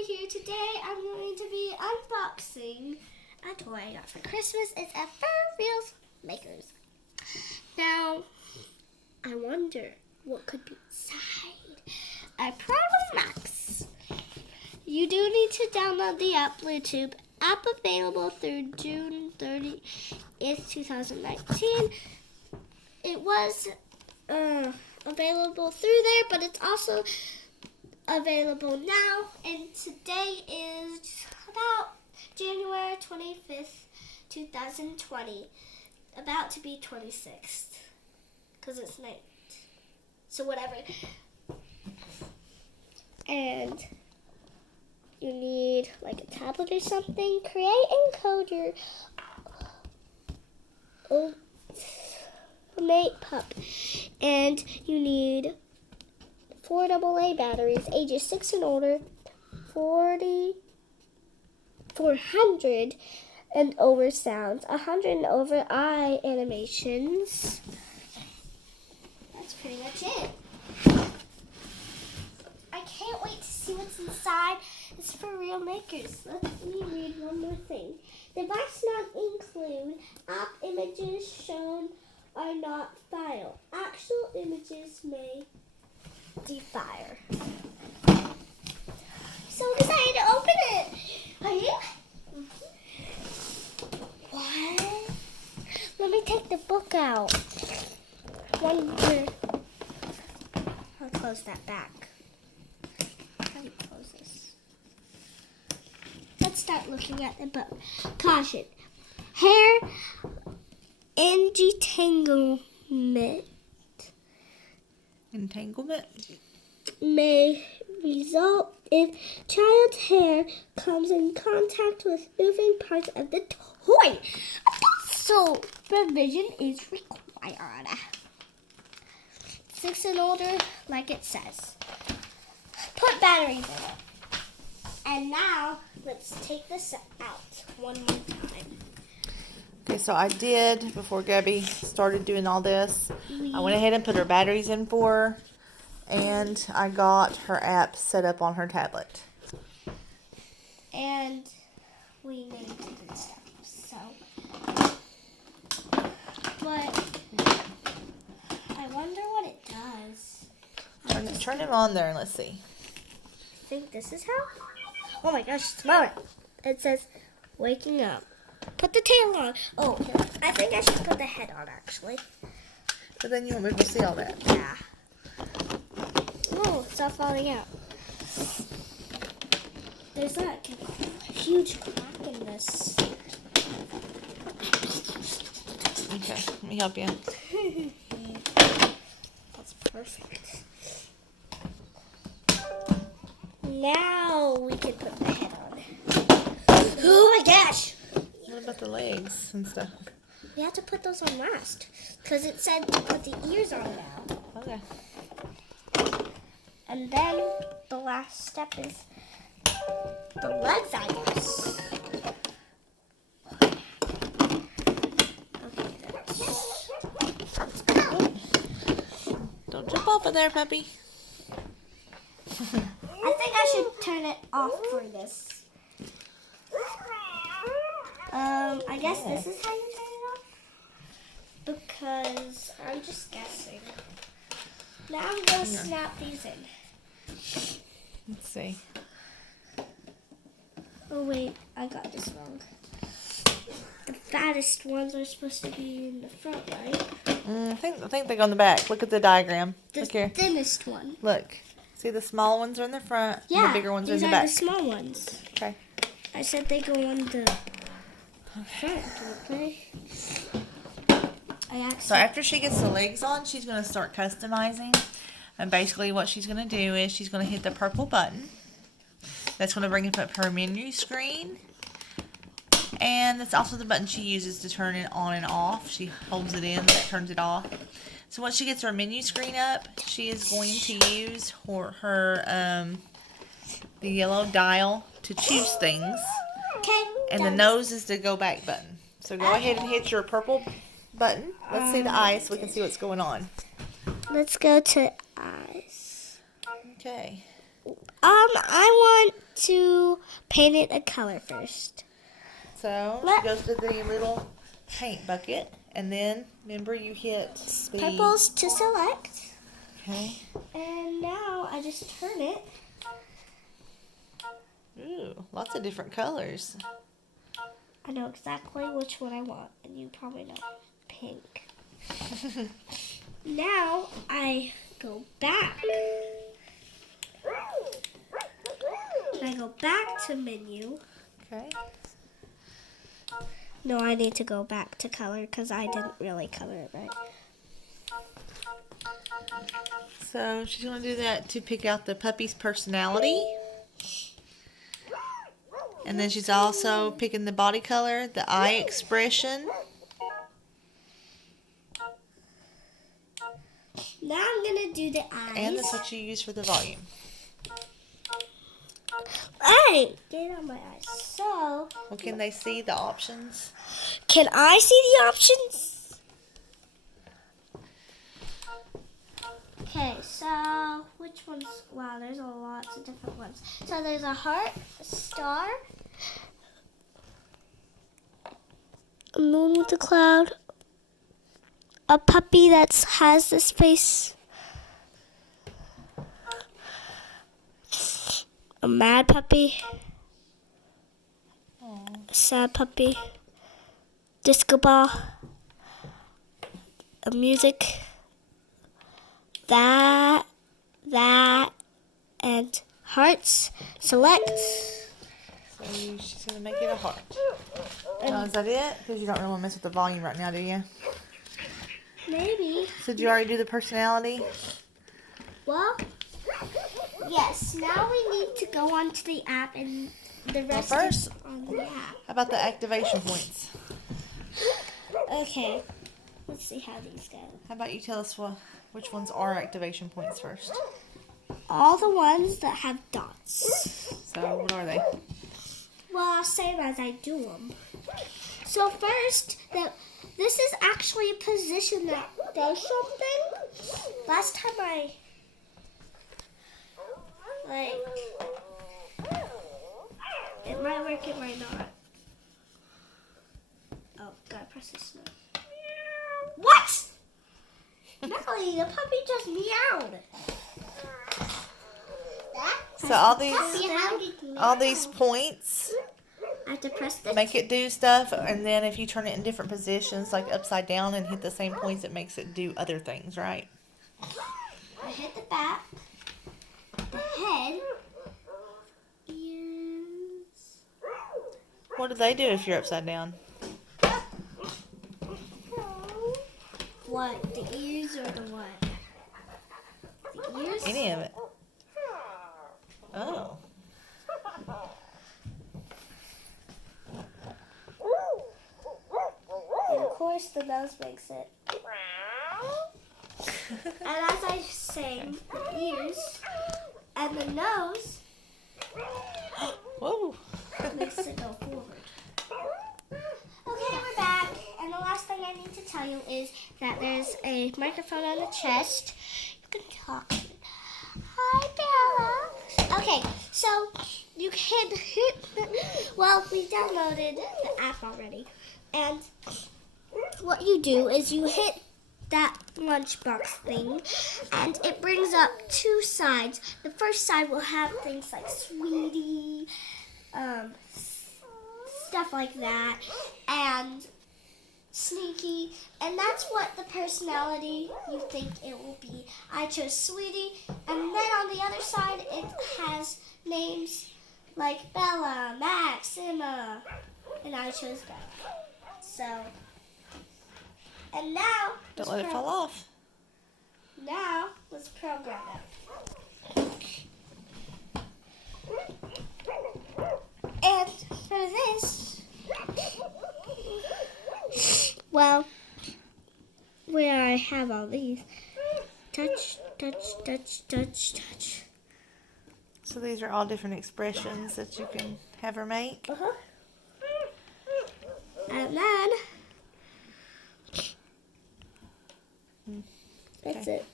Gabby here. Today I'm going to be unboxing a toy I got for Christmas. It's a Fur Reels Makers. Now, I wonder what could be inside a Proto Max. You do need to download the app Bluetooth. App available through June 30th, 2019. It was available through there, but it's also available now, and today is about January 25th, 2020, about to be 26th, because it's night, so whatever. And you need like a tablet or something. Create and code your mate pup, and you need 4 AA batteries, ages 6 and older, 400 and over sounds, 100 and over eye animations. That's pretty much it. I can't wait to see what's inside. It's for real makers. Let me read one more thing. Device not include app images shown are not file. Actual images may fire. So excited to open it. Are you? What? Let me take the book out. I'll close that back. How do you close this? Let's start looking at the book. Caution. Hair Entanglement may result if child's hair comes in contact with moving parts of the toy. So supervision is required. 6 and older, like it says. Put batteries in it. And now let's take this out one more time. Okay, so I did, before Gabby started doing all this, I went ahead and put her batteries in for her, and I got her app set up on her tablet. And we named it and stuff, so. But I wonder what it does. Turn him on there and let's see. I think this is how? Oh my gosh, smell it. It says, waking up. Put the tail on. Oh, I think I should put the head on, actually. But then you won't be able to see all that. Yeah. Oh, it's all falling out. There's like a huge crack in this. Okay, let me help you. That's perfect. Now we can put the head on. Oh my gosh! What about the legs and stuff? We have to put those on last, because it said to put the ears on now. Okay. And then the last step is the legs, I guess. Okay, let's go. Don't jump off of there, puppy. I think I should turn it off for this. I guess this is how you turn it off. Because I'm just guessing. Now I'm going to snap these in. Let's see. Oh wait, I got this wrong. The fattest ones are supposed to be in the front, right? I think they go in the back. Look at the diagram. The Look here. thinnest one. Look. See, the small ones are in the front. Yeah, And the bigger ones are in these the are back. the small ones. Okay. I said they go on the front, don't they? So after she gets the legs on, she's going to start customizing. And basically what she's going to do is she's going to hit the purple button. That's going to bring up her menu screen. And that's also the button she uses to turn it on and off. She holds it in, that turns it off. So once she gets her menu screen up, she is going to use the yellow dial to choose things. Okay. And the nose is the go back button. So go ahead and hit your purple button. Let's see the eyes so we can see what's going on. Let's go to eyes. Okay. I want to paint it a color first. So she goes to the little paint bucket, and then remember you hit the Purples to select. Okay. And now I just turn it. Ooh, lots of different colors. I know exactly which one I want, and you probably know. Pink. Now I go back. I go back to menu. Okay. No, I need to go back to color because I didn't really color it right. So she's going to do that to pick out the puppy's personality. And then she's also picking the body color, the eye expression. Now I'm going to do the eyes. And that's what you use for the volume. Hey, get on my eyes. So, Well, can they see the options? can I see the options? Okay, so which ones? Wow, there's a lot of different ones. So there's a heart, a star, a moon with a cloud, a puppy that has this face, a mad puppy, a sad puppy, disco ball, a music, that, and hearts. Select. So she's going to make it a heart. Now, is that it? Because you don't really want to mess with the volume right now, do you? Maybe. So did you already do the personality? Well, yes. Now we need to go onto the app, and the rest first, is on the app. How about the activation points? Okay. Let's see how these go. How about you tell us which ones are activation points first? All the ones that have dots. So what are they? Well, same as I do them. So first, this is actually a position that does something. Last time it might work, it might not. Oh, gotta press this now. What? Natalie, the puppy just meowed. So all these points I have to press this. make it do stuff, and then if you turn it in different positions, like upside down and hit the same points, it makes it do other things, right? I hit the back, the head, ears. What do they do if you're upside down? What? The ears or the what? The ears? Any of it. Oh. And of course, the nose makes it. And as I sang, the ears and the nose Whoa. makes it go forward. Okay, we're back. And the last thing I need to tell you is that there's a microphone on the chest. You can talk. Hi, Bella. Okay, so you can hit well, we downloaded the app already. And what you do is you hit that lunchbox thing, and it brings up two sides. The first side will have things like Sweetie, stuff like that, and Sneaky, and that's what the personality you think it will be. I chose Sweetie, and then on the other side it has names like Bella, Max, Emma, and I chose Bella. So, and now Don't let it fall off. Now let's program it. And for this, well, where I have all these, touch, touch, touch, touch, touch. So these are all different expressions that you can have her make. Uh-huh. And then, that's Okay. it.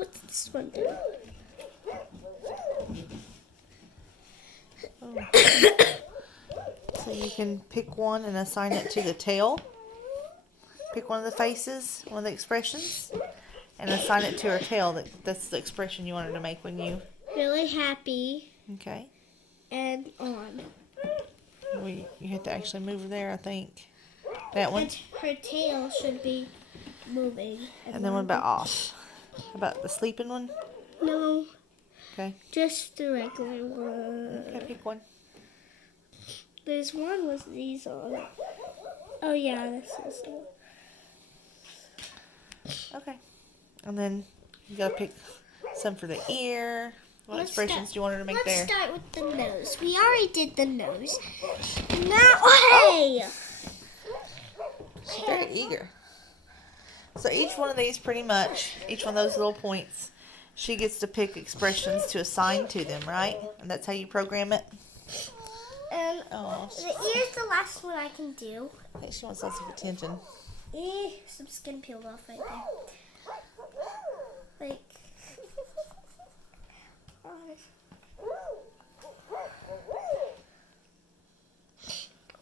what's this one do? So you can pick one and assign it to the tail. Pick one of the faces, one of the expressions, and assign it to her tail. That's the expression you want her to make when you... Really happy. Okay. And on. You have to actually move her there, I think. That one. And her tail should be moving. And then what about off? About the sleeping one? No. Okay. Just the regular one. Okay, pick one. There's one with these on. Oh yeah, this is it. Okay. And then you gotta pick some for the ear. What expressions do you want her to make there? Let's start with the nose. We already did the nose. Now, hey! She's very eager. So each one of these, pretty much, each one of those little points, she gets to pick expressions to assign to them, right? And that's how you program it? And Oh, the ear's the last one I can do. I think she wants lots of attention. Some skin peeled off right there. Like...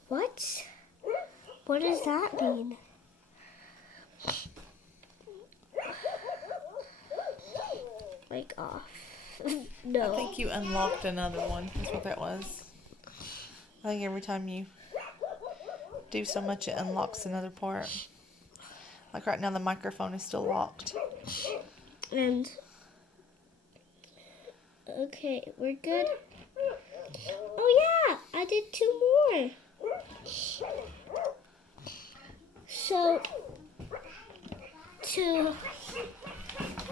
What? What does that mean? Like off. No. I think you unlocked another one. That's what that was. I think every time you do so much, it unlocks another part. Like right now, the microphone is still locked. And... Okay, we're good? Oh yeah, I did 2 more. So, oh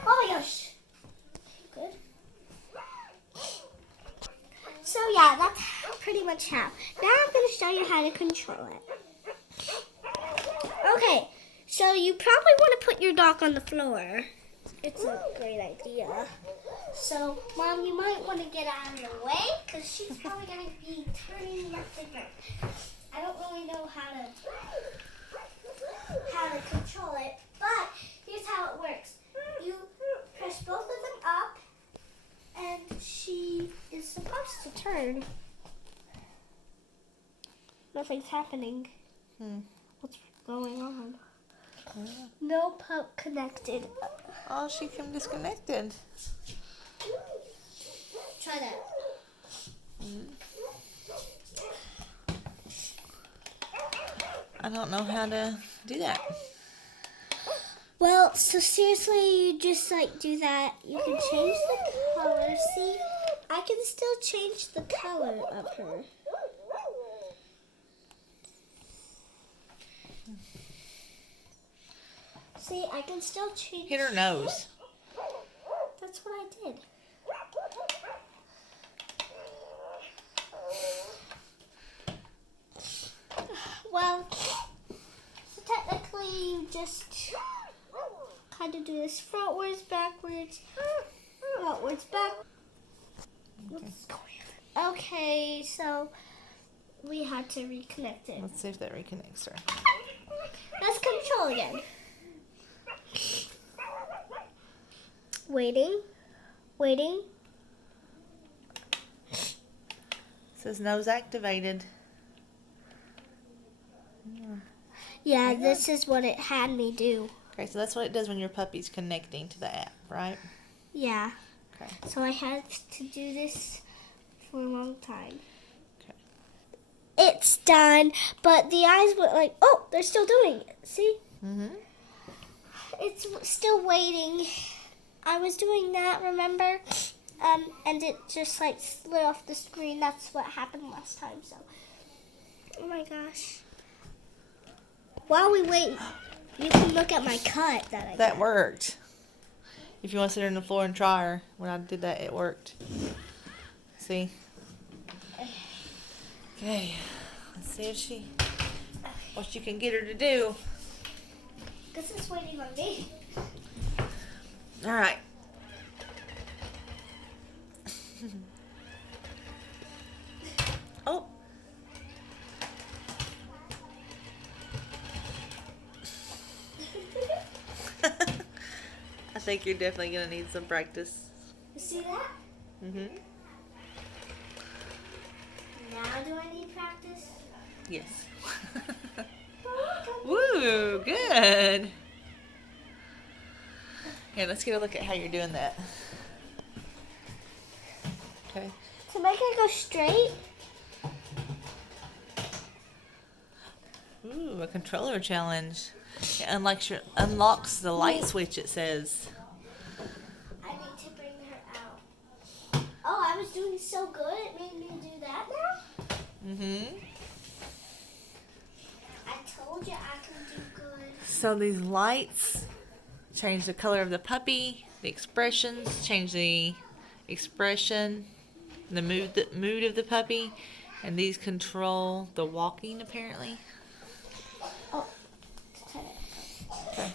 my gosh. Good. So yeah, that's pretty much how. Now I'm going to show you how to control it. Okay, so you probably want to put your dog on the floor. It's a great idea. So, Mom, you might want to get out of the way because she's probably going to be turning left and right. I don't really know how to control it, but here's how it works. You press both of them up, and she is supposed to turn. Nothing's happening. What's going on? No pup connected. Oh, she came disconnected. Try that. I don't know how to do that. Well, so seriously, you just like do that. You can change the color. See, I can still change the color of her. See, I can still change. Hit her nose. That's what I did. Well, so technically you just kind of do this frontwards, backwards, frontwards, back. What's going on? Okay, so we had to reconnect it. Let's see if that reconnects her. Let's control again. Waiting, waiting. It says nose activated. Yeah, this is what it had me do. Okay, so that's what it does when your puppy's connecting to the app, right? Yeah. Okay. So I had to do this for a long time. Okay. It's done, but the eyes went like, oh, they're still doing it. See? Mm-hmm. It's still waiting. I was doing that, remember? And it just like slid off the screen. That's what happened last time, so. Oh my gosh. While we wait, you can look at my cut that I That got. worked. If you want to sit her on the floor and try her, when I did that, it worked. See? Okay. Let's see if what you can get her to do. This is waiting on me. All right. Oh. I think you're definitely gonna need some practice. You see that? Mhm. Now do I need practice? Yes. Woo, good. Yeah, let's get a look at how you're doing that. Okay. To make it go straight. Ooh, a controller challenge. It unlocks the light switch, it says. I need to bring her out. Oh, I was doing so good. It made me do that now? Mm-hmm. I told you I can do good. So these lights change the color of the puppy, the expressions, change the expression, the mood of the puppy, and these control the walking apparently. Oh, Okay.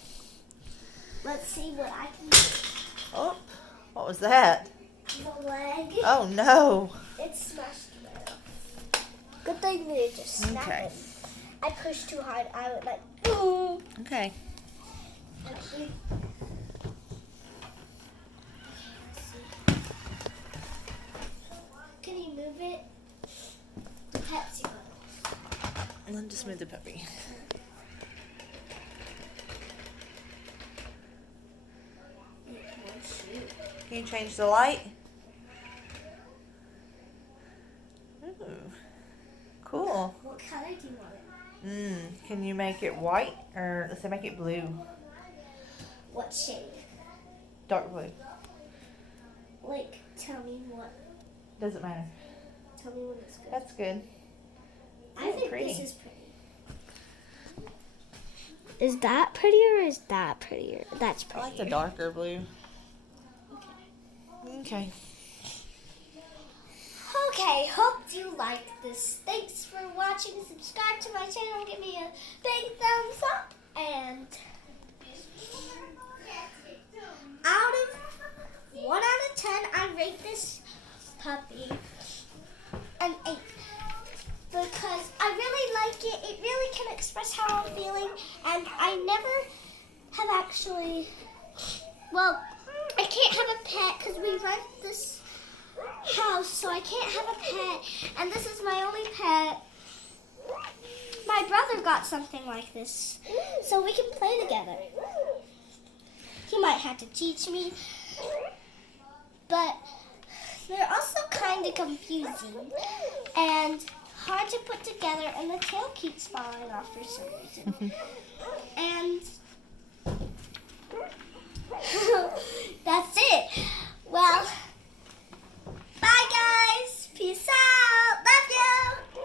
let's see what I can do. Oh, what was that? The leg. Oh no. It's smashed metal. Good thing we just snapped Okay. it. I pushed too hard. I would like, boom. Okay. Actually, can you move it? Pepsi bottle. And then just move the puppy. Can you change the light? Ooh. Cool. What color do you want it? Can you make it white or let's say make it blue? What shade? Dark blue. Like, tell me what. Doesn't matter. Tell me when it's good. That's good. I think pretty. this is pretty. Is that prettier or is that prettier? That's I prettier. like the darker blue. Okay. Okay, hope you liked this. Thanks for watching. Subscribe to my channel. Give me a big thumbs up. And out of 1 out of 10, I rate this puppy an 8. Because I really like it. It really can express how I'm feeling. And I never have actually, well, I can't have a pet because we rent this house, so I can't have a pet, and this is my only pet. My brother got something like this, so we can play together. He might have to teach me, but they're also kind of confusing and hard to put together, and the tail keeps falling off for some reason. And